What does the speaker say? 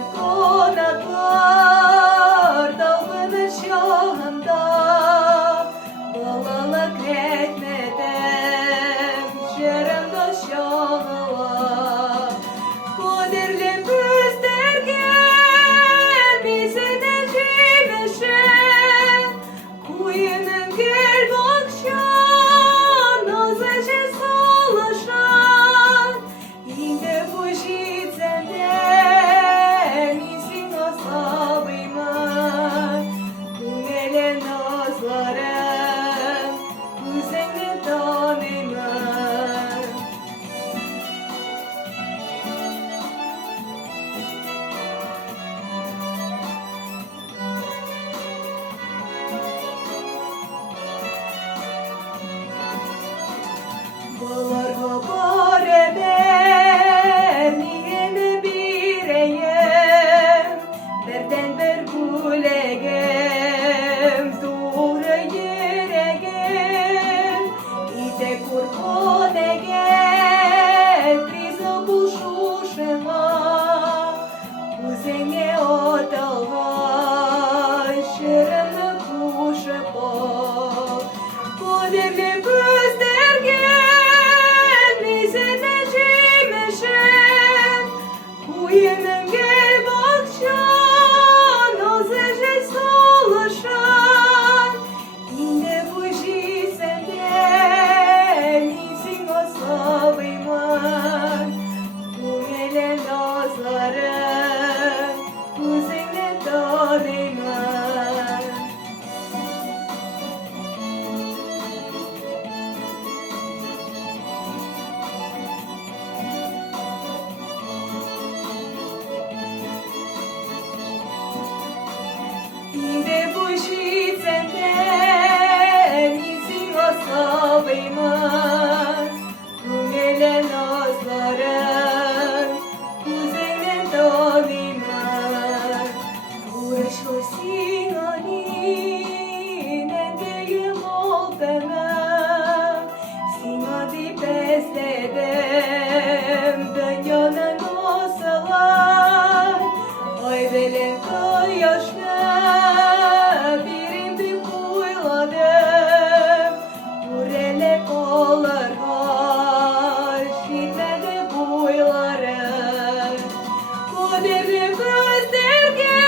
Ayvelen konaklar dalgınır şahında, balalak etmeden şerimde şahıla. Kaderli büzderken bizi de cimeşen, kuyunun gel bakşan nazıcı salaşan. İnde bu jitsenden isin asabıma, kungele nazlarım kuzenle tanıma. Balar haber eder, niyene bireyim, berden ber bulegim, doğru yüreğim, ite kurban egel, priza buluşuşuna, kuzene otağa, şerimle kuşapa, kaderli büzdergen, bize de cimeşen, kuyunun gel bakşan, nazıcı salaşan. İnde bu jitsenden isin asabıma, kungele nazlarım kuzenle tanıma. İnde bu jitsenden isin asabıma, kungele nazlarım kuzenle tanıma. Uğraşma sinanin endeyim ol demem, sinadi besledim dünyanın masalar. Ayvelen yaşlı birimdi kuyladım, burele kollar var, şiddete buylarım. Kaderli gözlerge